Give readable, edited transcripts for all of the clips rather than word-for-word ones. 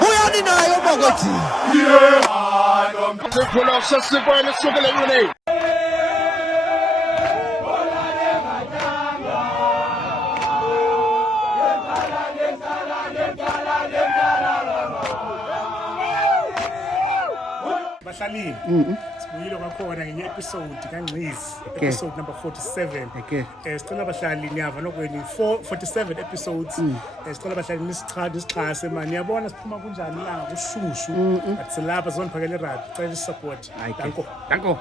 Uyani nayo bokothi. Sekolah sesuai sesuai lagi. Bahlali. Sibuyile ngakhona ngenye episode kaNgcizi, episode number 47. Sicela bahlali niyava nokweni 47 episodes. Sicela bahlali nisixhase manje. Niyabona siphuma kunjani la kushushu. But silapha sizophakela irugby. Cela support. Danko.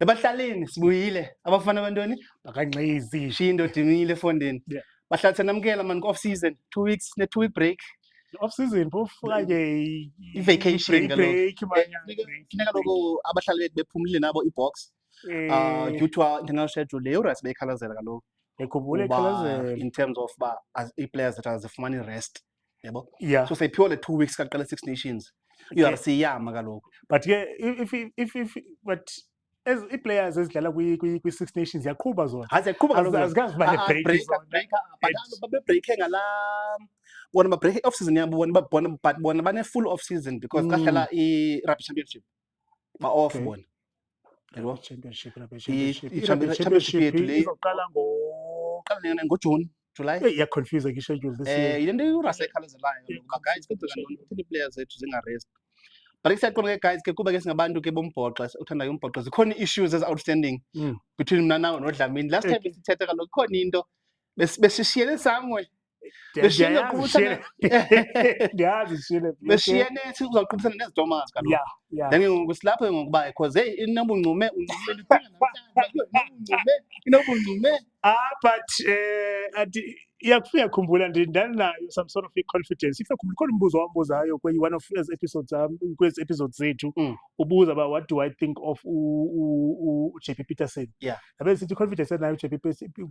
Ebahlalini sibuyile abafana abantoni bakaNgcizi shindo dimile efondeni bahlathi namkela man off season 2 weeks ne 2 week break off season phofuka nje i-vacation break manje funeka lokho abahlali bethu bephumulile nabo i-box due to our international schedule leyo right bayikhalazela kaloku ekhumbule ekhalazela in terms of ba as i-players that azifumani rest yabo yeah so say purely 2 weeks kaqala 6 nations URC yama kaloku but ke if but as i-players ezidlala kwi-Six Nations yaqhuba zona aziyaqhuba azikazi bale break babe break ngala bona ba break off season yabo bona bane full off season because kahlala i-rugby championship ba off bona yabo championship izoqala ngoJune July yeah confuse i-schedule this year yile nto iRussell ekhalazelayo ngoba guys kodwa kantoni ukuthi i-players zethu zinga rest. But siyaqonda ke guys ke kuba ke singabantu ke bombhoxo uthandayo umbhoxo zikhona issues as outstanding between mina nawe noDlamini last time sithethe kaloku khona into besishiyene somewhere beshiyene kuthana ndiyazi shile beshiyene uzaqhubisana neziThomas kaloku then ngokusilapha ngokuba because hey inobuncume inobuncume but iyakhumbula ndinayo some sort of confidence if khona umbuzo wambuzayo one of these episodes kwezi episodes zethu ubuza about what do I think of JP Peterson abe sithi confidence nayo JP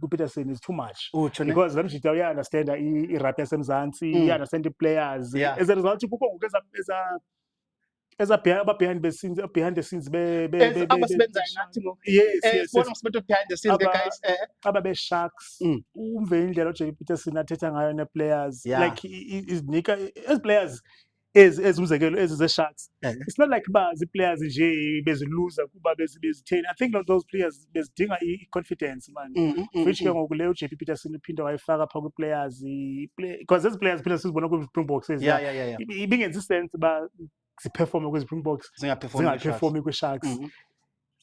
Peterson is too much because lamjita uya understand i-rugby yasemzansi uya understand the players as a result kukho ngokeza behind the scenes abasebenza nathi ngo yes bona umsebenzi behind the scenes guys ababe Sharks umve indlela uJP Peterson athetha ngayo ne players like izinika as players umzekelo eze Sharks it's not like bazi players nje beziluza kuba bezitheni I think those players bezidinga i-confidence man which ke ngoku leyo JP Peterson uphinda wayifaka pha ku players because these players phela sizibona ku Springboks ibingenzi sense ba ziperforme kwezi Springboks zingaperformi kwi-Sharks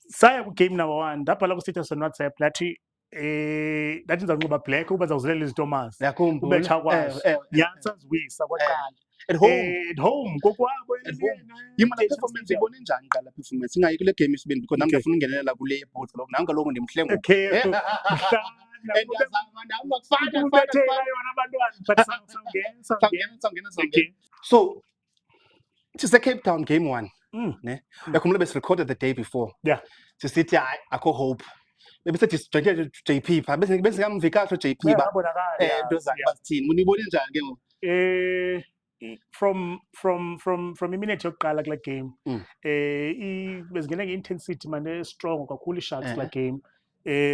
saya ku-game number 1 ndabhala ku-status on WhatsApp lathi ndathi ndizanquba black ukuba zawuzilela iziThomas ubetsha kwazo yasaziwisa kwaqala at home kokwabo yimana performance ibone njani qala performance ingayi kule game isibini because nami ngifuna ungenelela kule ebhoth lo nanga kaloku ndimhlengo so it's a Cape Town game 1 ne yakho bese recorded the day before sisithi hayi akho hope bebesethi sijonge JP pha bese ngamvikasho JP ba into zakhe bazithini unibone njani ke ngoku from iminute yokuqala kule game bezingena nge-intensity manje strong kakhulu i-Sharks kule game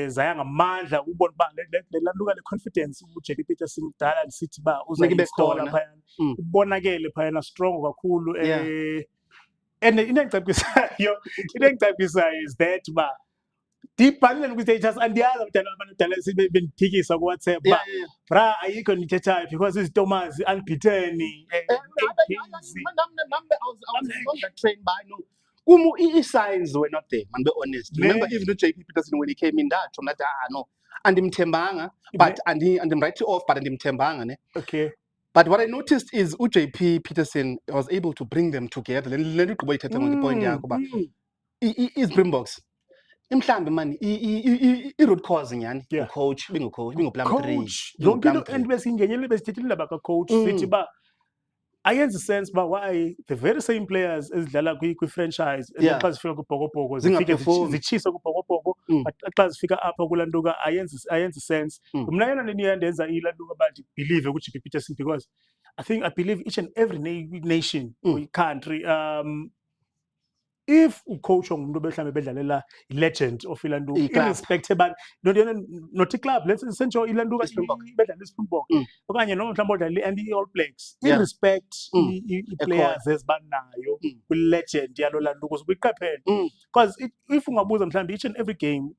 zaya ngamandla ubona ba lelanduka le confidence uJP Peterson dala lisithi ba uzayistola phayana ubonakele phayana strong kakhulu and into engicacisayo is that ba deep panel ukuthi just andiyazi abadala abantu dala sibendiphikisa ku WhatsApp ba bra ayikho nithethayo because iziThomas unbeaten train by no kumu i-signs were not there man be honest remember even JP Peterson when he came in that from that no andimthembanga but andim write off but andimthembanga ne but what I noticed is uJP Peterson was able to bring them together le igqubo ithetha ngeke point yakho ba is Springboks imhlambe man i-root cause nyani coach bingu-coach bingu-plum 3 zonke into and besingenyele besithethile baka coach sithi ba ayenza sense ba why the very same players ezidlala kwi-franchise and then xa zifika kuBhokobhoko zifike zitshise kuBhokobhoko but xa zifika apha kulantuka ayenzi sense mna yena niyandenza ilantuka ba ndibelieve ku-JP Peterson because I believe each and every nation or country if ucoach ngumuntu mhlawumbe bedlalela legend of ilantuka irrespect ebani not club let's sentsho ilantuka bedlala iSpringbok okanye noma mhlawumbe odlala i-All Blacks irrespect i-players ezibanayo kwi-legend yalo lantuka uzuyiqaphela because if ungabuza mhlawumbe each and every game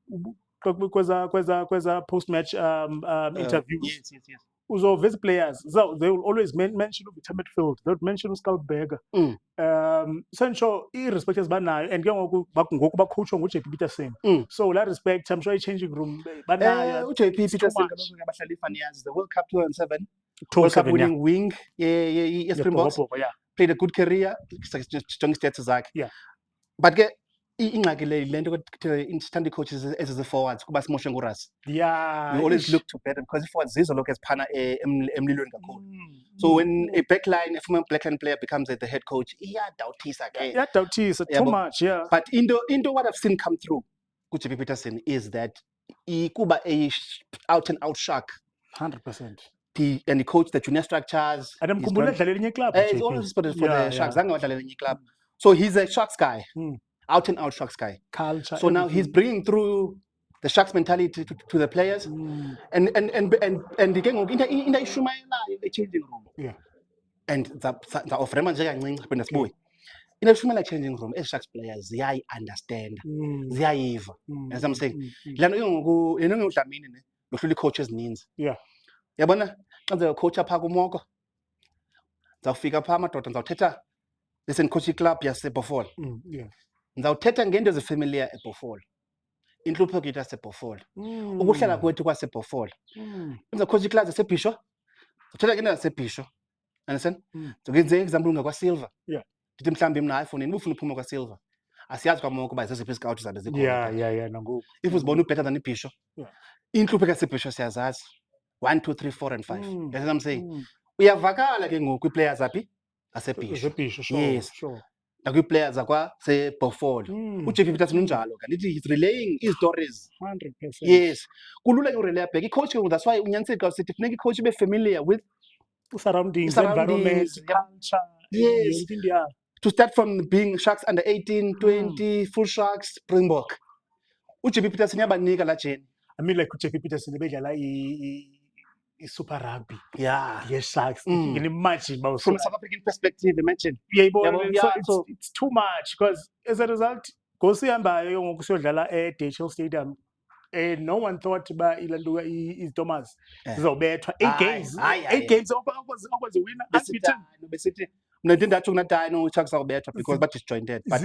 kweza post match interviews uzoveza players they will always mention uVictor Matfield, they would mention uScout Berger sentsho i-respect ezibanayo and ke ngoku bacoachwa nguJP Peterson so that respect I'm sure i-changing room banayo uJP Peterson abahlala ifaniyazi the World Cup 2007 World Cup winning wing ye-Springboks played a good career jonge stats zakhe but ke ingxaki lento ithanda coaches as forwards kuba simoshe nguRuss we always look to better because forwards zizo lokho eziphana emlilweni kakhulu so when a former backline player becomes the head coach iyadawuthisa too much but into what I've seen come through kuJP Peterson is that kuba a out and out shark 100% and he coached the junior structures and mkhumbula edlalela enye club he's always spotted for the Sharks zange wadlalela enye club so he's a Sharks guy out and out Sharks guy culture so now he's bringing through the Sharks mentality to the players and ke ngoku into ayishumayelayo e-changing room and the ofrema nje kancinci phinde sibuye into ayishumela changing room Sharks players ziyayi-understand ziyayiva as I'm saying lana ke ngoku yena ngudlamini ne yohlula i-coach ezininzi yabona xa ndizocoacha phaa kumoko ndizawufika phaa amadoda ndizawuthetha listen coach club yaseBhofolo ndizawuthetha ngento ezifamiliar eBhofolo intlupheko yethu yaseBhofolo ukuhlala kwethu kwaseBhofolo ndizocoach iclass yaseBhisho ndithetha ngento yaseBhisho understand ndikwenze example ngakwaSilver ndithi mhlawumbi mna iPhone ufuna uphuma kwaSilver asiyazi kwamoko ukuba zeziphi izikawuthi zabe zikhona nangoku if uzibona better than iBhisho intlupheko yaseBhisho siyazazi 1 2 3 4 and 5 that's what I'm saying uyavakala ke ngoku ii-players aphi asebhisho sure nakwi-players akwaseBhofolo uJP Peterson unjalo kanti he's relaying i-stories 100% yes kulula ke urelaya back i-coach that's why unyaniseka usithi funeka i-coach ibe familiar with surroundings environment culture yes to start from being Sharks under 18 20 full Sharks Springbok uJP Peterson yabanika la jeni I mean like uJP Peterson bedlala i-Super Rugby ye-Sharks you can imagine from a South African perspective imagine so it's too much because as a result ngosihambayo ngoku siyodlala eDHL Stadium no one thought ba ilantuka iZitomas zizobethwa 8 games okwazi wina unbeaten besithi mna ndathi kunadayi no Sharks zawubethwa because but disjointed but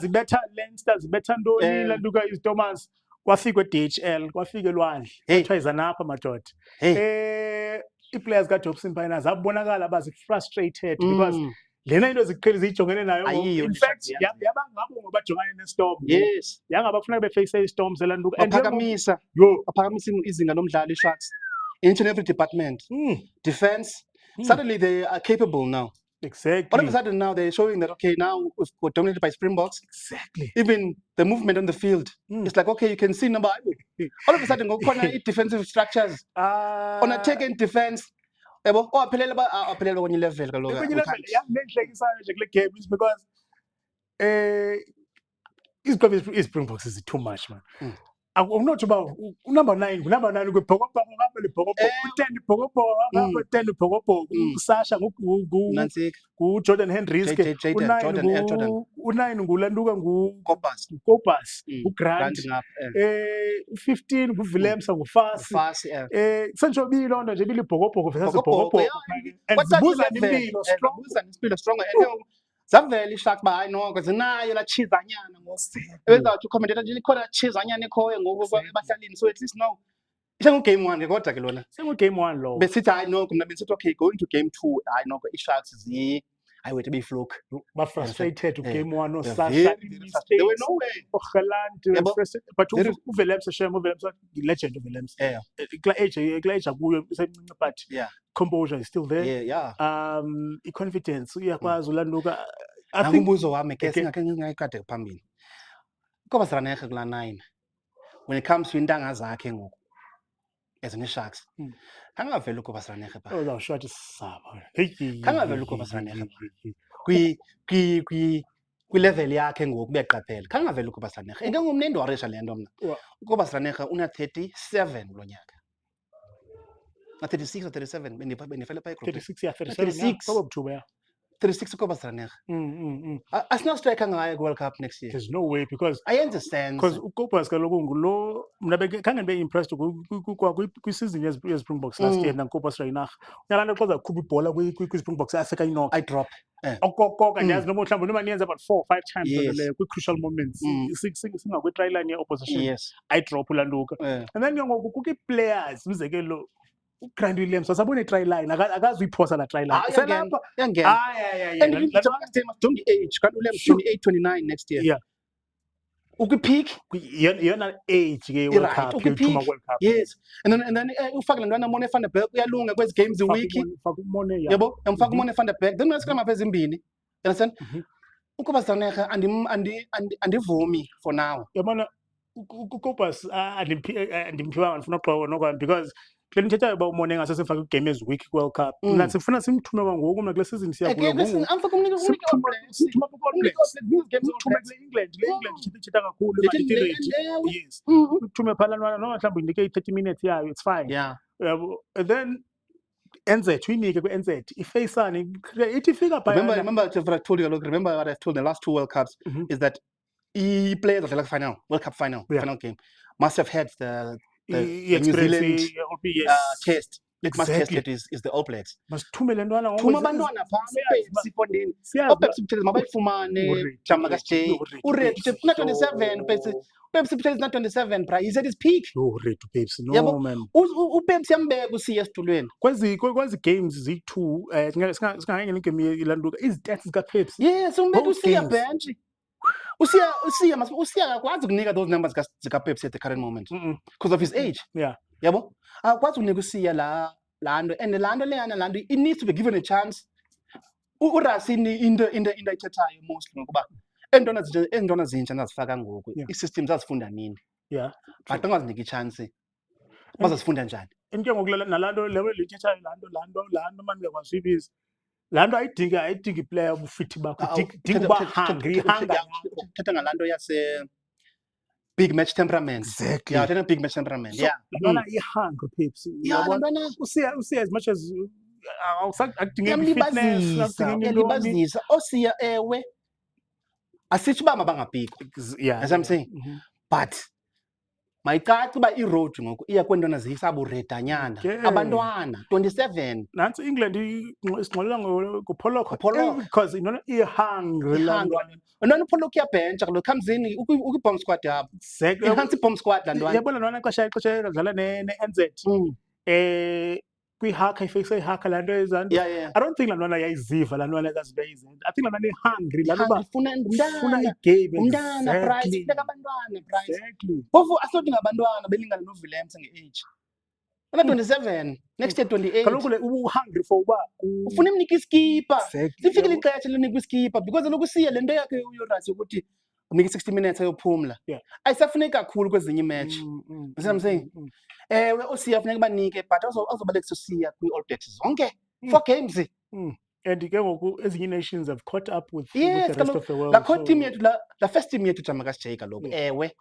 zibetha Leinster zibetha ntoni ilantuka iZitomas kwafika eDHL kwafika elwandle kuthiwa izanapha madoda ii-players kaDobson phayana zabonakala bazi-frustrated because lena into ziqheli ziyijongene nayo in fact yaba ngabo ngabajongane neStorm yanga bafuna befeyise iStorm zelantuka baphakamisa izinga lomdlalo iSharks each and every department defense suddenly they are capable now. Exactly. All of a sudden now they're showing that okay now we're dominated by Springboks. Exactly. Even the movement on the field, it's like okay you can see number. All of a sudden go defensive structures on attack and defense. Yabo aphelela kwenye level kaloku. Kwenye level yangenhlekisayo nje kule game is because Springboks is too much man. I'm not about number 9 kwiBhokobhoko ngapha leBhokobhoko u10 iBhokobhoko ngapha 10 iBhokobhoko uSasha nguJordan Hendricks u9 ngulantuka nguKobus uGrant u15 nguWillems nguFasi sentsho bilonto nje biliBhokobhoko versus iBhokobhoko and zibuza impilo strong zavela iSharks ba hayi noko zinayo la chizanyana ngoku ebezawuthi ucommentator nje likhona chizanyana ekhoyo ngoku ebahlalini so at least no isengugame 1 ke kodwa ke lona sengugame 1 lo besithi hayi noko mina benisithi okay going to game 2 hayi noko iSharks wait befluke. Frustrated game 1 or They're Sasha. very there were no way. But Very- uVillems legend uVillems. Yeah. Age akuyo but Yeah. composure is still there. Yeah. I-confidence uyakwazi ulanduka. I think Nakumbuzo wami ke Okay. singake ngingayikade phambili. Koba Sranege kula 9. When it comes to intanga zakhe ngoku as in Sharks. Kangavela uKoba Sranege ba. uzawusho saba. Kangavela uKoba Sranege kwi level yakhe ngoku beqaphela. Kangavela uKoba Sranege. Ngengumnendo waresha le nto mna. uKoba Sranege una 37 lo nyaka. Na 36 or 37 benifele pha igroup. 36 yeah 37 36. yeah Oktober yeah 36 uKoba Sranege. Asina striker ngayo World Cup next year. there's no way because Ayenze sense. because uKobus kaloku ngulo mna khange ndibe impressed kwi-season ye-Springboks last year nankobus Reinach unyalaa nto xa zakhupha ibhola kwi-Springboks afika inokho I drop. okoko andiyazi noba mhlawumbi noba niyenza about 4 or 5 times Yes. leyo kwi-crucial moments singakwi-try line ye-opposition Yes. ayidrop ulanduka and then ke ngoku kukho ii-players umzekelo uGrant Williams wasabona i-try line akazuyiphosa laa try line selapha Yangena. And if you don't age, Grant Williams Sure. 28, 29 next year. Yeah. Ukipeak. yeyona age ke World Right, Cup ukipeak. yothuma World Cup Yes. And then ufake la ntwana Mone van der Berg uyalunga kwezi games a week. Fakumone yeah Yabo, yamfaka Mone van der Berg. Then ungasikama apha ezimbini. You understand? Ukuba Sranege andivumi for now. yabona uKobus andimphiwa ndifuna uxoxa nokwam because kule ndithethayo uba umone engasesefaka igame eziweek World Cup mna sifuna simthume kwangoku mna kule season siya kuyo Listen, amfaka umnike simthuma Umnike All Blacks. simthume kule England ithetha kakhulu yes uthume phaa lantwana no mhlawumbi indike i-30 minutes yayo it's fine Yeah. yabo and then NZ uyinike kwi-NZ ifeyisane ithi ifika phaya Remember what I told you, look, remember what I told the last 2 World Cups is that players of the final, World Cup final, Yeah. final game, must have had the New experience Zealand test. It must test Exactly. it is the All Blacks. masithume le ntwana Thuma abantwana phana uPepsi fondini. uPepsi Buthelezi mabayifumane Jama kaSjay. uRed una 27 Pepsi Buthelezi na 27 bra. He's at his peak. Retu Pepsi no Yabo. man uPepsi yambeka usiya esitulweni. kwezi games ziyi-2 singangena igame ilanduka izitats zikaPepsi Yes, umbeka Both usiya games. bench. Usiya akwazi ukunika those numbers zikaPepsi at the current moment because of his age. yeah Yabo? Akwazi ukunika usiya la nto and la nto leyana la nto it needs to be given a chance. uRasini into ayithethayo mostly ngokuba entwana zintsha nazifaka ngoku Yeah. i-system zazifunda nini yeah but bangaziniki i-chance bazazifunda njani. and ke ngoku nalaa nto leyo lithethayo laa nto mani uyakwazi uyibiza laa nto ayidingi iplayer ubufithi bakho idinga uba hungry hunger yakho. thetha ngalaa nto yase big match temperament. Exactly. Yeah, thetha big match temperament. So, Yeah. lantwana i-hunger Pepsi Yeah, uyabona? lantwana usiya as much as akudingeki fitness akudingeki ntoni. yamlibazisa osiya ewe asitsho uba mabangabhikho. Yeah, That's what I'm saying. But mayicaci uba i-road ngoku iya kweentwana ziyisaburedanyana Okay. abantwana 27 nantsi England isingxolela ngupoloko Ngupoloko. because intona i-hungry laa ntwana. ntwana uPoloko uyabhentsha kaloku comes in ukwi-bomb squad yabo Exactly. enhance i-bomb squad laa ntwana. yabona lona ixesha edlala ne-NZ kwihaka ifeyise ihaka laa nto ezanto Yeah. I don't think laa ntwana yayiziva laa ntwana ezazibe izenza I think laa ntwana i-hungry laa nto uba Ifuna funa ngumntana igame umntana Bryce exactly funeka abantwana Bryce exactly phofu asinothi ngabantwana belingana noVillems nge-age una 27 next year 28 kaloku le ubu-hungry for uba ufuna imnika iskipa Exactly. lifikile ixesha lonikwa iskipa because loku siya le nto yakhe uyorasi yokuthi unika i-60 minutes ayophumla Yeah. ayisafuneki kakhulu kwezinye imatch. You see what I'm saying? Ewe osiya funeka banike but azobalekisa usiya kwi-All Blacks zonke 4 games. and ke ngoku ezinye nations have caught up with Yes, the rest of the world la so- team yethu la first team yethu Jama kaSjay kaloku ewe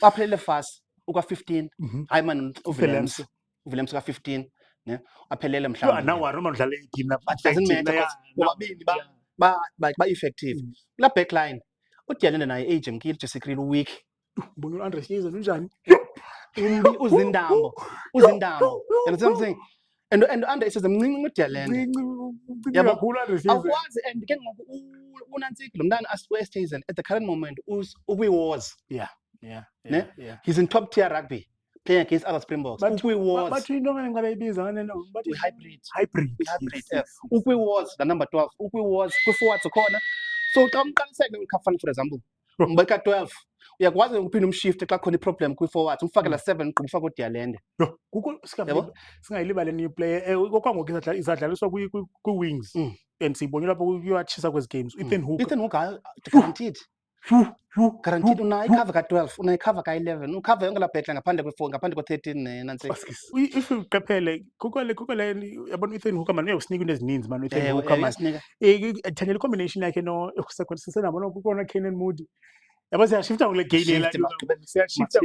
baphelele fast uka-15 hayi man Willems. uVillems ka-15 ne aphelele Yho, mhlawumbi anawari uma udlala igame na- but doesn't matter yeah, because bobabini ba-effective kula backline uDialende naye age mkile Jesse Kriel week ubona u-Andre Schnitzler unjani umbi uzindambo you know what I'm saying and under is mncinci uDialende Mncinci Yabo. kakhulu u-Andre Schnitzler. awukwazi and ke ngoku unantsiki lo mntana uEsthuys at the current moment ukwi-wars yeah Ne? yeah he's in top tier rugby playing against other Springboks. Ukwi-Wars, bathi into ngane ngabeyibiza ngane no bathi we-hybrid. hybrid We-hybrid, yes. Ukwi-Wars, the number 12. Ukwi-Wars, kwi-forwards ukhona. So xa umqaliseke uKhafani for example, umbeka 12. Uyakwazi ukuphinde umshift xa khona i-problem kwi-forwards, umfake la 7 ugqiba ufake uDialende. No, kukho singayilibali new player okwangoku izadlaliswa kwi-wings and siyibonile lapho kuyatshisa kwezi games Ethan Hook Guaranteed. Guaranteed unayo icover ka-12, unayo icover ka-11, ucover yonke la bhekla ngaphandle kwe-4, ngaphandle kwe-13 nansi. if uqaphele kukho le yabona Ethan Hook man uyasinika into ezininzi man Ethan Hook man Uyasinika. athandela combination yakhe no sisenabona kukhona Kenan Moody yabo siyashifta kule game la siyashifta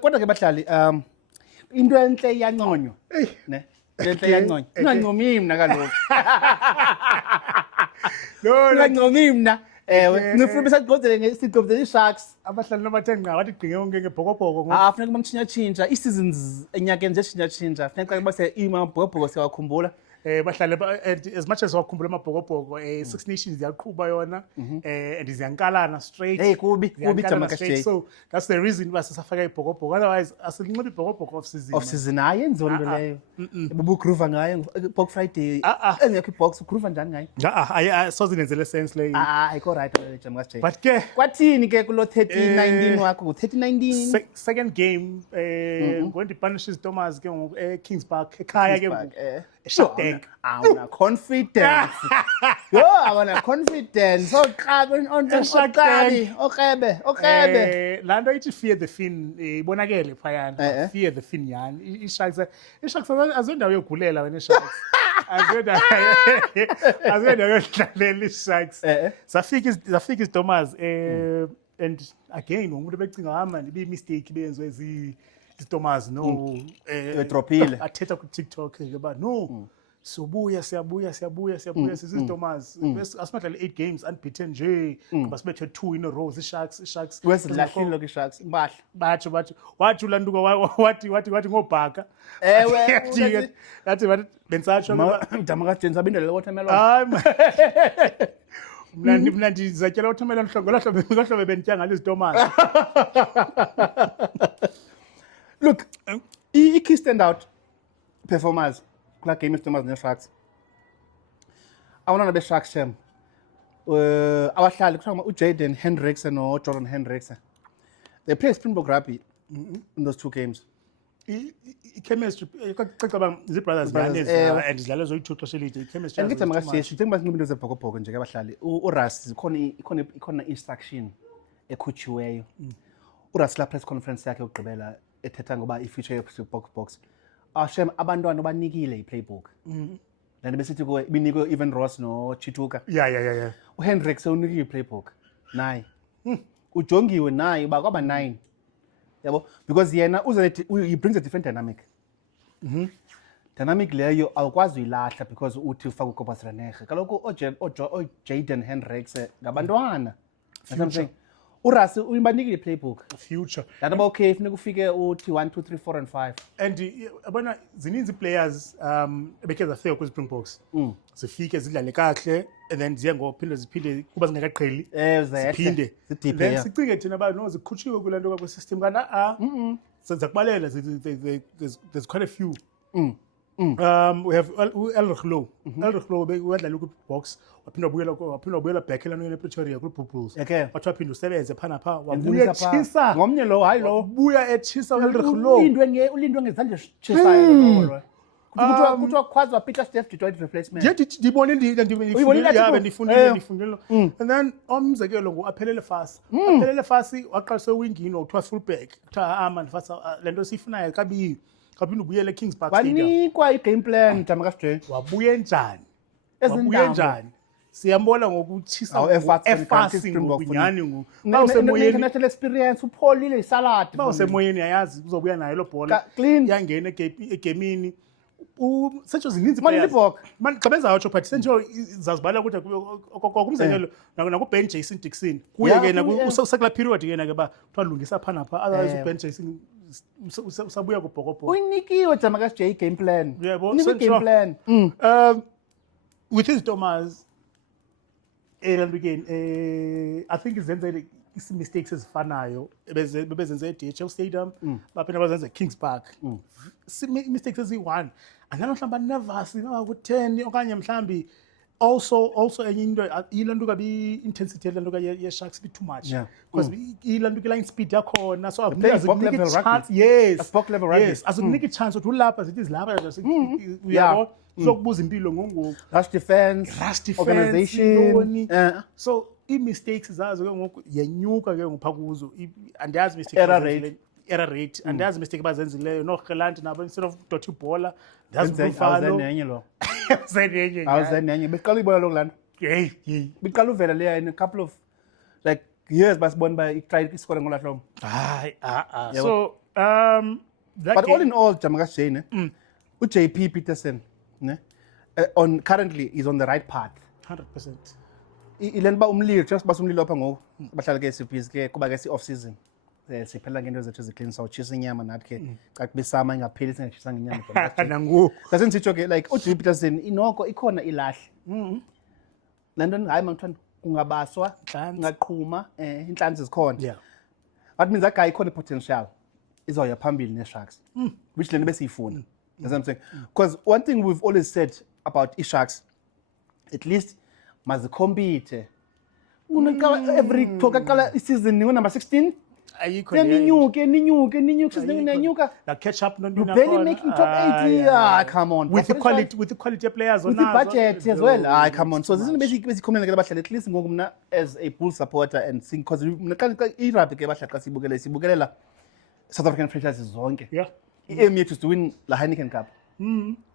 Kodwa ke bahlali into enhle iyanconywa ne into iyanconywa ungancomi mina kaloku ungancomi mina ngifuna besaqodzele ngesigqobzela iSharks abahlali nabathe ngqa wathi gqinge onke ngebhokobhoko funeka mangishintsha i-seasons enyakeni zeshintsha funeka base imabhokobhoko siyawakhumbula bahlale as much as wakhumbula amabhokobhoko Six Nations ziyaqhuba yona and ziyankalana straight kubi Jamaica State. So that's the reason basisafaka ibhokobhoko otherwise asilinxiba ibhokobhoko off season hayi enziwa into leyo bubugroova ngayo Box Friday engekho ibox ugroova njani ngayo soze nenzele sense leyo ayikho right Jamaica State. but ke kwathini ke kulo 30-19 wakho 30-19 second game when the punishes Thomas ke Kings Park ekhaya ke Shark awuna confidence awuna confidence oqabe okrebe lando ithi fear the fin ibonakele phayana fear the fin yani iSharks azondawo yogulela wena iSharks azondawo yodlalela iSharks safika iSthomas and again umuntu becinga hama ibi mistake benzwe Thomas no dropile athetha ku TikTok about no siyabuya sizi Thomas asimadlala 8 games unbeaten nje basibethe 2 in a row iSharks wesilahlile lokho iSharks impahla bathi wathi ulanduka wathi ngobhaka yathi bensatsho Jamaica State abindele watermelon mna ndizatyela watermelon ngolahlobo bentya ngalizi Thomas. Look, key standout performers kula game Thomas neSharks. Abantwana beSharks team abahlali kuthiwa uJaden Hendrickson noJordan Hendrickson. They play Springbok rugby in those 2 games. Chemistry cacaba zibrothers and zidlala zoyi-2 xesha elide chemistry ngithi makasisi njengoba sinqoba into zebhokobhoko nje abahlali uRuss ikhona instruction ekhutshiweyo uRuss la press conference yakhe ukugqibela ethetha ngoba i-future ye-box shem abantwana banikile i-playbook lana besithi kuwe binikwe Evan Ross noChituka yeah uHendrick sewunikile i-playbook naye ujongiwe naye bakwaba 9 yabo because yena he brings a different dynamic dynamic leyo awukwazi uyilahla because uthi ufaka uKobus Renege kaloku oJaden Hendricks ngabantwana uRuss uyibanikile playbook future that about okay funeka ufike uthi 1 2 3 4 and 5 and abona zininzi players ebekhe zafika ku Springboks zifike zidlale kahle and then ziye ngophinde ziphinde kuba zingakaqheli ziphinde then sicinge thina ba no zikhutshiwe kulanto kwa system kana sizakubalela there's quite a few we have Elriglo wadlala ku-box waphinda wabuyela back elana ePretoria ku-Bulls wathi waphinda usebenze phana pha wabuya etshisa ngomnye lo hayi lo wabuya etshisa uElriglo ulindwe ngezandla eshisayo lo kuthiwa khwazwa Peter Steph Detroit replacement ndibone ndifundile and then umzekelo nguaphelele fasi waqalisa wingini wakuthiwa fullback kuthiwa man fasa lento siyifunayo kabi kaphinde ubuyele eKings Park Stadium banikwa i-game plan Jamaica State wabuye njani siyambona ngokutshisa efasi ngokunyani international experience upholile isalad bawusemoyeni yayazi uzobuya nayo lo bhola yangena egemini sentsho zininzi man xa bezawatsho but sentsho zazibala ukuthi kumzekelo nakuBen Jason Dixon kuye ke usekula period yena ke ba kuthiwa lungisa phana pha otherwise uBen Jason usabuya kubhokobhoko uyinikiwe Jamaica State game plan yebo game plan with his Thomas again I think izenzele mistakes ezifanayo bebenze eDHL Stadium baphinde bazenze eKings Park. Mistakes eziyi-1 angana mhlawumbe nervous ku-10 okanye mhlawumbe also enye into ilanto kabi intensity lelanto ye-Sharks be too much because ilanto line speed yakhona so akunika chance yes akunika chance ukuthi ulapha zithi zilapha uyabo so kubuza impilo ngongoku rush defense organization so i-mistakes zazo ke ngoku yenyuka ke ngopha kuzo andiyazi error rate andiyazi mistake bazenzileyo noRgeland nabo instead of dot ibhola ndazi Buffalo nenye lo zenyenye awuzenyenye beqala ibola lokulanda hey beqala uvela leya in a couple of like years basibona ba try iscore ngolahlo hayi so but all in all Jamakas Jane uJP Peterson ne on currently is on the right path 100% ilento ba umlilo just basumlilo lapha ngoku bahlala ke sibhizi ke kuba ke si off season siphela ngento zethu eziclean sawutshisa inyama nathi ke xa kubisama ingapheli singachisa ngenyama nangoku sasensitsho ke like uJP Peterson inoko ikhona ilahle lanto hayi mangithanda kungabaswa ngaqhuma inhlanzi zikhona that means that guy ikhona potential izoya phambili neSharks which lento besiyifuna as I'm saying because one thing we've always said about iSharks at least mazicompete every qala season ningo number 16 ayikho ninyuke sizinenyuka la catch up you barely making top 8 come on with the quality players with the budget as well come on so this is besikhomela ke bahlala at least ngoku mina as a Bull supporter and sing because irugby ke bahlala xa sibukelela South African franchises zonke i-aim yethu is to win la Heineken Cup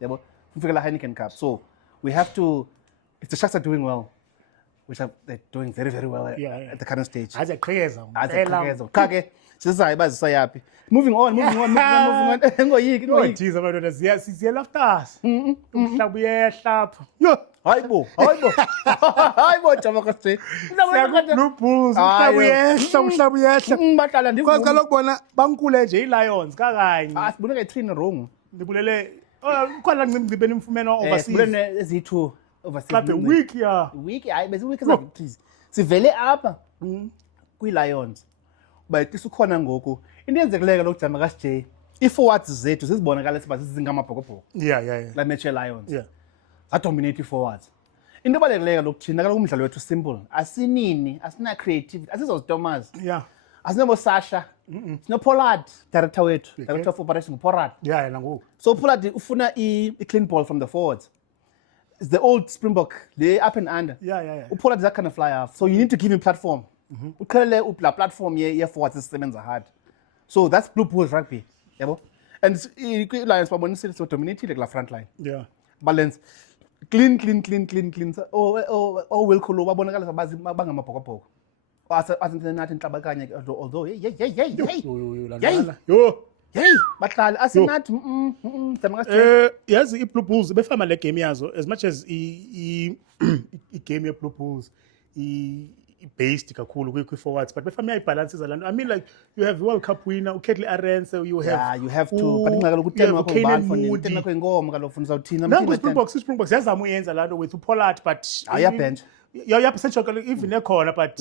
yabo ufika la Heineken Cup so we have to if the Sharks are doing well which they're doing very very well at the current stage azeqhekeza kake sizayi bazisayapi moving on ngoyiki ngoyithiza abantwana siya lafters umhlaba uyehlapha hayibo Jamakas Jane Blue Bulls umhlaba uyehla bahlala because kaloku bona bankule nje i-Lions kakanye sibone ke 3 in a row ndibulele khona ngcibeni imfumeno overseas sibone ezi2 overseas the week hayi bese week please sivele apha kwi-Lions but ukhona ngoku into yenzekeleka lo Jamakas Jane i-forwards zethu sizibonakala siba sizingamabhokobhoko la match ye-Lions adominate i-forwards into ebalekileka lokuthina kaloku umdlalo wethu simple asinini asina creativity asizoziThomas asinabo Sasha sinoPollard director wethu director of operation nguPollard nangoku so Pollard ufuna i-clean ball from the forwards. It's the old Springbok, they up and under. Upollard that kind of fly off. So you need to give him platform. Ukhele upla platform ye forwards isebenza hard. So that's Blue Bulls rugby. Yabo. And Lions babonisa so dominated like la front line. Balance clean. Oh Wilkhulu babonakala sabazi bangamabhokobhoko. Asenthe nathi inhlabakanye although hey bahlali asinathi yazi i-Blue Bulls befama le game yazo as much as i-game ye-Blue Bulls i-based kakhulu kwi-forwards but befama iyayibalance izalana I mean like you have World Cup winner uKetley Arendse you have to but ingaka lokuthena wakho ngubani for intena kho inkomo kaloku ufuna uzawuthina nangu Springboks yazama uyenza la nto with uPollard but ayabench essentially even ekhona but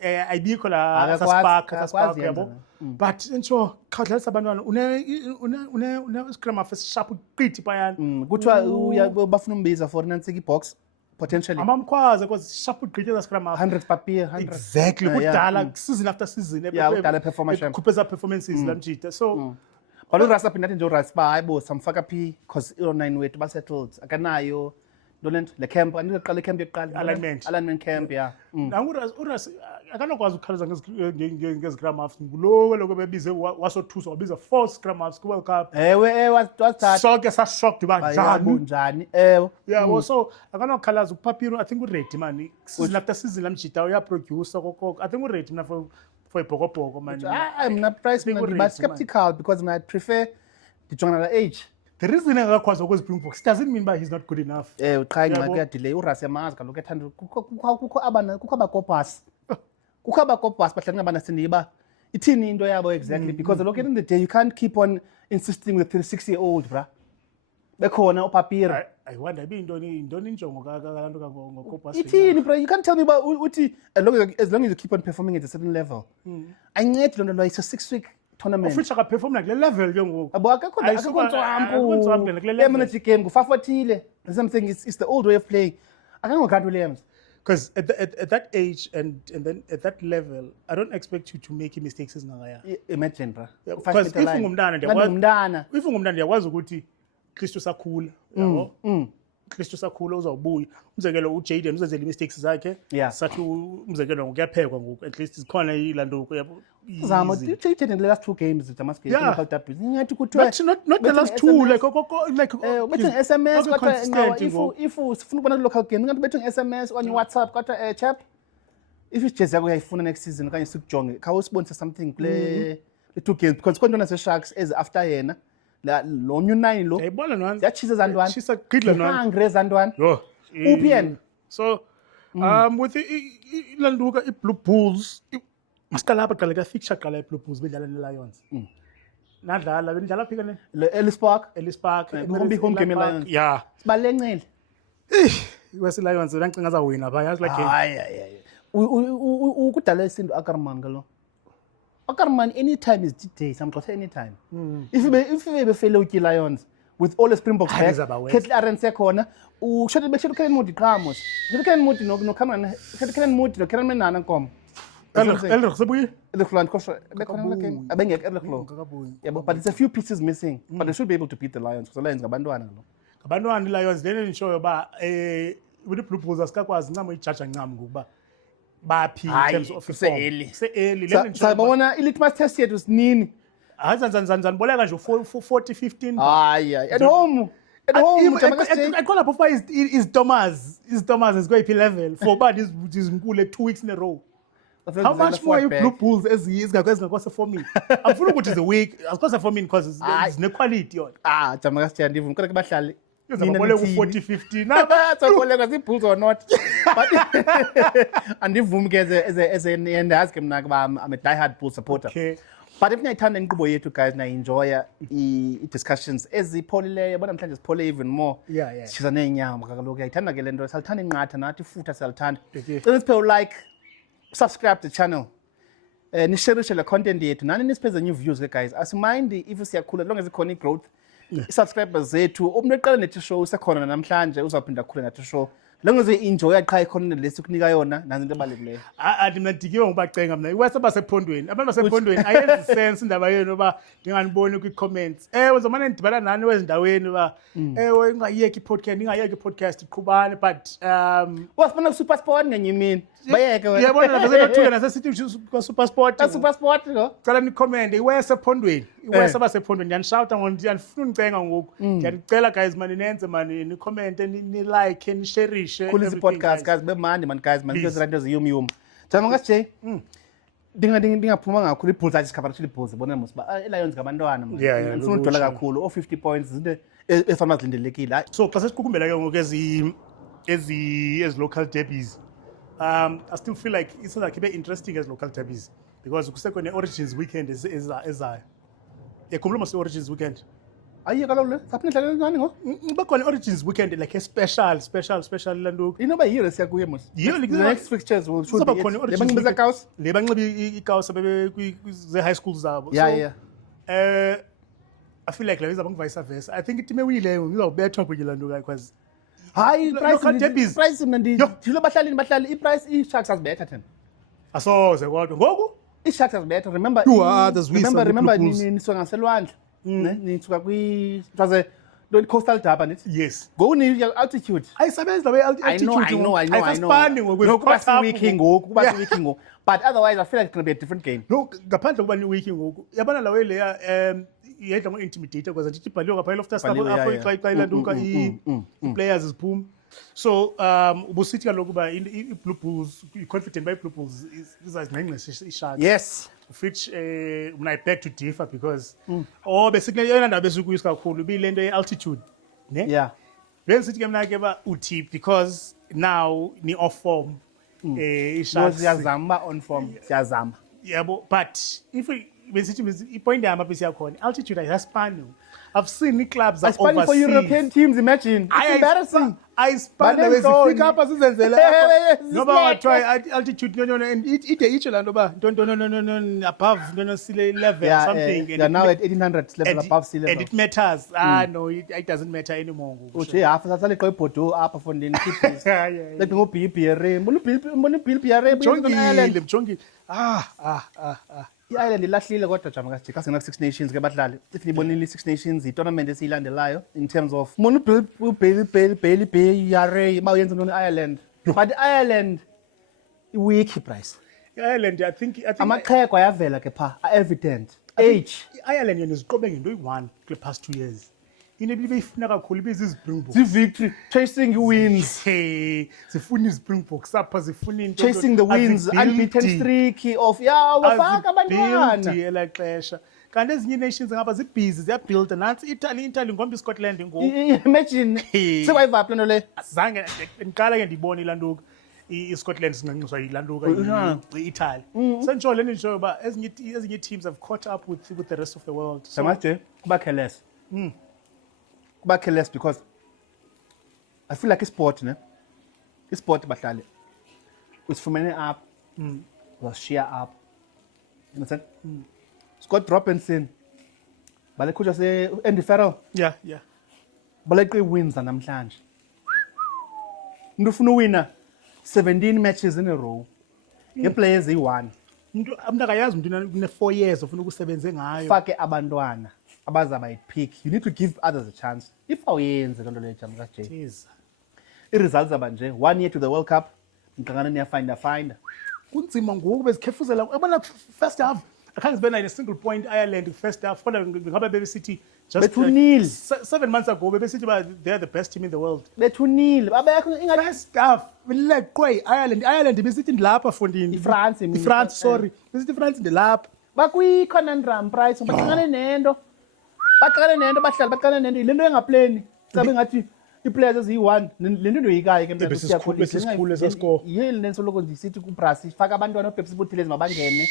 ayibikho la spark yabo but ngisho khawudlalisa abantwana une scrum half sharp uqithi bayani kuthiwa bafuna umbiza for nantsika ibox potentially amamkhwaze because sharp uqithi eza scrum half 100 papier 100 exactly kudala season after season udala performance kupheza performances lamjita so Balu rasa pindathi nje uraspa hayibo samfaka phi because online wethu ba settled akanayo Dolent le camp andiqala camp yokuqala alignment camp nangu uras akanakwazi ukukhaleza ngezicrum halves ngulo lokho bebize wasothusa wabiza 4 scrum halves ku World Cup wasithatha sonke sashocked njani so akanakukhalaza uPapiro I think uready man season after season lamjita uya producer kokoko I think uready mina for ibhokobhoko man I'm not price but skeptical because I prefer the jonga age. The reason akakwazi ukuzibringbok doesn't mean that he's not good enough. Uqhayiqa kuyadelay uRasi yamazi kaloku ethanda kukho abakopasi. Kukho abakopasi bahlala ngabana sindiba ithini into yabo exactly because look at the end of the day you can't keep on insisting with a 36-year-old bra. bekhona uPapira. I wonder intoni injongo kalanto ngoCopa Ithini bro, you can't tell me about uthi as long as you keep on performing at a certain level. Ayincedi lo nto lo, it's a 6-week tournament. Ufisha ka perform like le level ke ngoku. Abo akekho Ntswampu kule level. Eminence game kufafothile. Something it's the old way of playing. Akangokanti Williams. Because at that age and then at that level, I don't expect you to make mistakes ezingakaya. Imagine bro. Because if ungumntana ndiyakwazi ukuthi Kristu sakhula, yabo. Kristu sakhula uzawubuya. Umzekelo uJayden uzenzela mistakes zakhe. Sathi umzekelo ngokuyaphekwa ngoku at least ikhona ilanduko yabo. Zama uJayden in the last 2 games Damascus ngathi kuthiwe not the last 2 like betting SMS kodwa if ufuna ukubona local game ngathi betting SMS on WhatsApp kodwa chap if ijezi yakho uyayifuna next season kanye sikujonge kha usibonise something kule 2 games because kontona se-Sharks as after yena lo new 9 lo yayibona nani yachiza zantwana chisa qidla nani hungry zantwana yo uphi yena so with ilanduka iBlue Bulls masiqala lapha qala ka fixture qala iBlue Bulls bedlala neLions nadlala bendlala phika ne Ellis Park kumbe home game eLions yeah sibalengcele iwesi Lions ngicinga azawina pha yazi like hayi ukudala isinto Ackerman ngalo Ackerman anytime is D-Day samxothe anytime if befele uki Lions with all the Springboks back Kettle Arendse khona ushode beshode Kellen Moody qhamos Kellen Moody no Cameron Kellen Moody no Karen Menana nkomo Elder sebuye Elderland khosha bekhona game abengeke Elderland yabo but it's a few pieces missing but they should be able to beat the Lions because the Lions ngabantwana lo ngabantwana iLions then nishoyo ba with the Blue Bulls asikakwazi ncamo ijaja ncamo ngokuba baphi in terms of se-early sabona i-litmus test yethu sinini hayi zanzanzanzani boleka nje 40-15 hayi at home I call up for is Thomas is going to level for bad is nkule 2 weeks in a row. How much more you Blue Bulls ezingakho forming afuna ukuthi is a week asikho forming because it's ne quality yona Jamaka Sithandi ndivuma kodwa ke bahlali Boleka 40-15 nababoleka zibhulls or not but andivumi ke as endazi ke mina kuba I'm a die-hard Bull supporter but if niyayithanda inkqubo yethu guys nayi-enjoya i-discussions ezipholileyo yabona namhlanje siphole even more sishiza neenyama kaloku yayithanda ke le nto salithanda inqatha nathi ifutha siyalithanda cela siphe ulike subscribe the channel nisherishe le content yethu nani nisiphe new views ke guys asimindi if siyakhula as long as ikhona i-growth subscribers zethu umuntu eqala nethi show sekhona namhlanje uzawuphinda akhule nathi show long as enjoy qha ikhona lesi kunika yona nazi into ebalulekileyo mina ndikiwe ngobacenga mina iwese basephondweni abantu basephondweni ayenzi sense indaba yenu ba ndinganiboni kwi-comments uzomane ndibala nani wezindaweni ba ingayeki i-podcast iqhubane but wasifuna ku-super sport ngenye imini bayeke wena yabona lapha senathuke nasesithi kwa-super sport lo cala nikhomende iwese ephondweni iwese basephondweni ndiyanishawuta ndifuna unicenga ngoku ndiyanicela guys mani nenze mani nikhomente nilike nisherishe khulisa i-podcast guys bemandi man guys man because ranto ziyumyuma Jamaka Sj ndingaphuma ngakhulu i-Bulls ayisikhavara shile i-Bulls bona mos ba i-Lions ngabantwana man ngifuna udola kakhulu o-50 points izinto efanele zilindelekile so xa sesiqukumbela ke ngoku ezi local derbies I still feel like it's like very interesting as local derbies because kusekho ne-Origins weekend ezayo yakhumbula mos i-Origins weekend ayiye kaloku le saphinde dlale ngani ngo bakhona i-Origins weekend like a special landuku inoba yiyo lesiyakuye mos the next fixtures will should be lebanxibe kaos le banxibe ikawusi ze-high school zabo I feel like la izaba vice versa I think itime uyileyo ngizawubethwa kunye landuka because hayi price mina ndilo bahlali i-price i-Sharks azibetha thina asoze kodwa ngoku i-Sharks azibetha remember niswa ngaselwandle nisuka kwi coastal derby nithi yes ngoku ni altitude ayisebenzi labe altitude I know ayisasipandi ngokuba si-week ngoku but otherwise I feel like it's going to be a different game no ngaphandle kokuba ni-week ngoku yabona lawe leya yedla ngo-intimidate because ndithi ibhaliwe ngapha i-Loftus apho xa ilanduka i-players ziphuma so ubusithi kaloku uba i-Blue Bulls i-confident by i-Blue Bulls izazingqengqesha i-Sharks yes which mna I beg to differ because besikule yona ndaba esikuyiso kakhulu ibile nto ye-altitude ne besithi ke mna ke ba uthi because now ni-off form i-Sharks siyazama uba on form siyazama yabo but if Point yami apha siyakhona. Altitude ayasipani. I've seen clubs I spun for European teams, imagine. It's embarrassing. Ayisipani But then besifika apha sizenzele apha. Yes, Noba it's ngathiwa altitude no and ide itsho la nto ba no above no sea level or something. They're now at 1800 level above sea level. And it matters. No, it doesn't matter anymore. Uthi half satsale xa ibhodo apha fondini keepers. Lethi ngoBill Pierre, mbona Bill Pierre Mjongile. I-Ireland ilahlile kodwa jama kasijika singena 6 nations ke badlali. If nibonile 6 nations i-tournament esiyilandelayo in terms of mbona Bill Pierre bayenza ntoni Ireland. But Ireland weak price. Ireland I think Amaxhego ayavela ke pha evident. Age. Ireland yena iziqobe ngento eyi-1 kule past 2 years. Inebile beyifuna kakhulu Springboks. Victory, chasing wins. Zifuna iSpringboks apha zifuna into Chasing the wins, unbeaten streak of bafaka abantwana. Ela xesha. Kanti ezinye nations ngapha zibhizi ziyabuild nansi Italy ngombe iScotland ngoku. Imagine sekwayiva phi lento le. Zange ngiqala ke ndibone ilantuka iScotland singanciswa yilantuka iItaly. Sentsho leni nje ba ezinye teams have caught up with the rest of the world. So much kuba careless. Kuba careless because I feel like isport bahlali usifumene up was sheer up. You understand? Scott Robinson balekhutshwa se Andy Farrell Yeah. baleqe wins namhlanje. Umuntu ufuna uwina 17 matches in a row. Ngeplayers eyi-1. Umuntu akayazi umuntu une 4 years ofuna ukusebenze ngayo. Fake abantwana abazaba yipick. You need to give others a chance. If awuyenze lento le jama ka Jay. Jeez. I-results aba nje 1 year to the World Cup. Ngihlangana niyafinda. Kunzima ngoku bezikhefuzela abana first half. Akhange sibe nayo a single point Ireland first half kodwa ngabe bebesithi just Bethunile. 7 months ago bebesithi they're the best team in the world. Bethunile. Babekho ingathi First half leqwe Ireland besithi ndilapha fondini. France sorry. Besithi France ndilapha. Bakwi-conundrum price baxakane nento bahlali lento engapleni cabe ngathi i-players eziyi-1 lento ndoyikayo ke Besikhulu esascore. yile nento soloko ndisithi kuBrasi faka abantwana oPepsi Buthelezi mabangene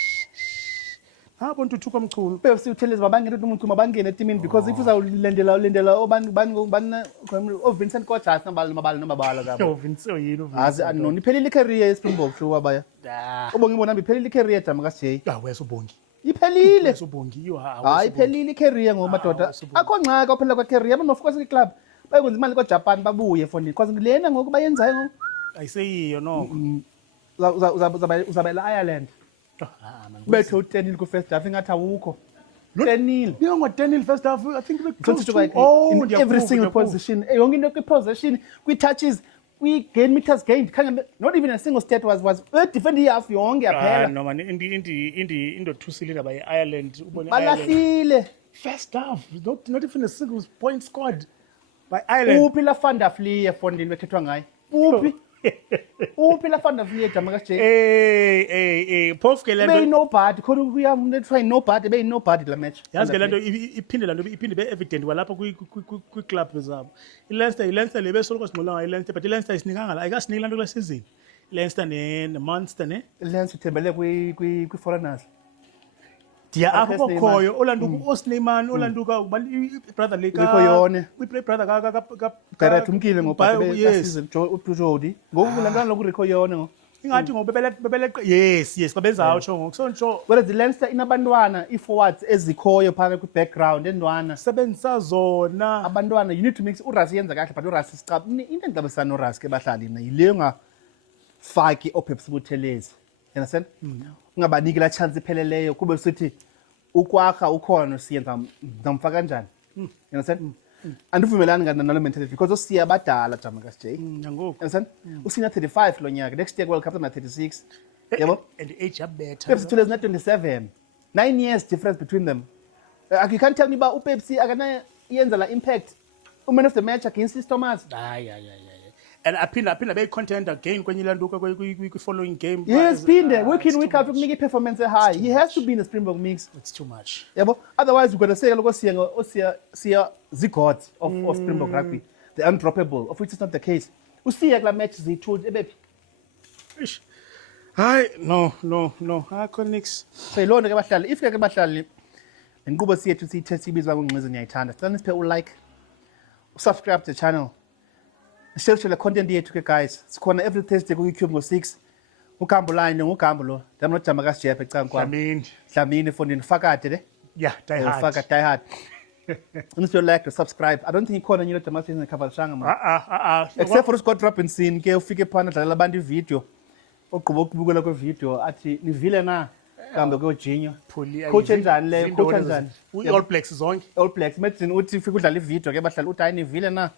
Bontu thuka mchulu. Pepsi Buthelezi mabangene umuntu mabangene etimini because if uzawulendela obani Vincent Kojas namabala kabo Vince yini azi anoni iphelile i-career yeSpringbok sho wabaya ubonge ibona iphelile i-career jama kaSjay wesa ubongi. iphelile Wesa ubongi hayi iphelile i-career ngomadoda akho ngxaki ophela kwa-career abantu of course i-club bayokwenza imali kwaJapan babuye fondini because lena ngoku bayenzayo ngoku Ayiseyiyo no. uzabela Ireland bethe u-10 ku-first half ingathi awukho 10-0 Ngo 10 first half I think close to in every single position yonke into kwi-possession kwi-touches kwi-gain meters gained not even a single stat was defend i-half yonke yaphela no man indothusile ndaba ye-Ireland ubone balahlile first half not even a single point scored by Ireland. uphi la Van der Flier fondini bethethwa ngayo uphi la Van der Flier jama kaSjay phofu ke lento beyinobody khona uyamnethiwa nobody beyinobody la match yazi ke lento iphinde be-evident walapha kwi-club zabo iLeinster le besoloko sinqola ngayo iLeinster but iLeinster isinikanga la ayikasiniki lanto kule season iLeinster neMunster Lens uthembele kwi-foreigners apho kokhoyo olanduka uOsneyman olanduka brother Rico Yone. brother Gareth Umkile season uJody ngoku lantwana lokuRico Yone ngo ingathi ngobebeleqe yes babenza awusho ngoku so ngisho whereas iLeinster inabantwana i-forwards ezikhoyo phakathi kwi-background endwana sebenzisa zona abantwana you need to mix uRasi yenza kahle but uRasi sicaba into engicabisana noRasi ke bahlali na yileyo ngafaki oPepsi Buthelezi you understand ungabaniki la chance ipheleleyo kube sithi ukwakha ukhona siyenza ndamfaka kanjani you understand andivumelani nalo mentality because usiya badala jama kaSjay ngoku understand usina 35 lo nyaka next year World Cup na 36 yabo and age up better Pepsi Buthelezi na 27 9 years difference between them you can't tell me ba uPepsi akana yenza la impact man of the match against Thomas and aphinda be contender again kwenye ilanduka kwi-following game. Yes, phinde week in week out ukunika i-performance high. He has to be in the Springbok mix. It's too much. Yabo, otherwise we're going to say lokho siya zigods of Springbok rugby, the undroppable, of which is not the case. Usiya kula match zithu ebephi. Hayi no akho nix. So yilona ke bahlali, if ke bahlali lenqubo siyethu siyithe sibizwa ngungqizi ngiyayithanda. Sicela nisiphe u-like, usubscribe to the channel. Share le content yethu ke guys. Sikhona every Thursday ku YouTube ngo-6. Ugambo line ngugambo lo. Ndamno Jama kaSijeff ecanga kwami. Dlamini fondini fakade le. Yeah, die hard. Faka die hard. Nisiphe like, subscribe. I don't think ikhona nyilo Jama sini cover shanga man. Except for Scott Robinson ke ufike phana dlalela abantu ivideo. Ogqiba ukubukela kwevideo athi nivile na kambe kojinyo. Coach enjani le? Coach enjani? All Blacks zonke. All Blacks methini uthi ufike udlala ivideo ke bahlali uthi hayi nivile na.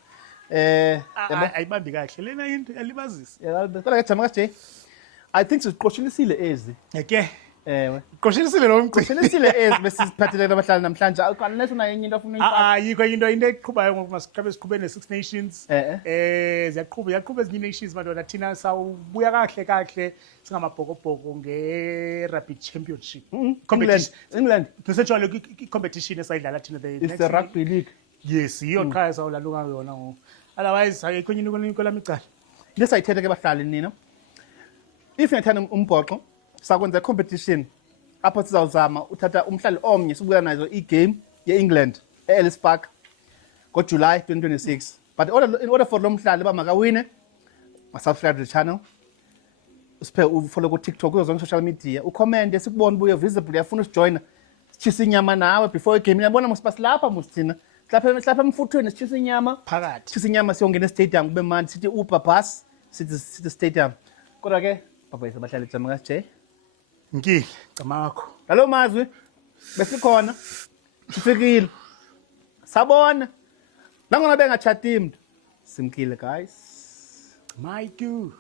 Ayibambi kahle lena into elibazisa. Kodwa ke Jama kaSijeff I think siqoshelisile ezi. Eke. Ewe. Qoshelisile lo mqoshi. Qoshelisile ezi besiziphathelele abahlali namhlanje. Unless una enye into afuna uyifaka. Yikho into eqhubhayo ngoku masiqhube ne-Six Nations. Ziyaqhubha ezinye nations madodana thina sawubuya kahle singamabhokobhoko nge-Rugby Championship. England. Kusetshwalo i-competition esayidlala thina It's the rugby league. Yes, yiyo qha sawulaluka yona ngoku. Otherwise ayikho enye into lami icala. Lesayithethe ke bahlali nina. If ngiyathanda umbhoxo sakwenza competition apho sizawuzama uthatha umhlali omnye sibuya nazo i-game ye-England e-Ellis Park ngoJuly 2026 but in order for lo mhlali ba makawine subscribe to the channel usiphe ufollow ku TikTok kuzo zonke social media ucomment sikubone buye visible yafuna usijoina sichisa inyama nawe before igame yabona musipasilapha musithina lapha emfuthweni sichisa inyama phakathi sichisa inyama siyongena e-stadium kube manje sithi Uber bus sithi stadium kodwa ke baba isabahlali Jama kaSijeff Ngile camakho. Ngalo mazwi besikhona sifikile. Sabona. Nangona bengachati umuntu. Simkile guys. My do.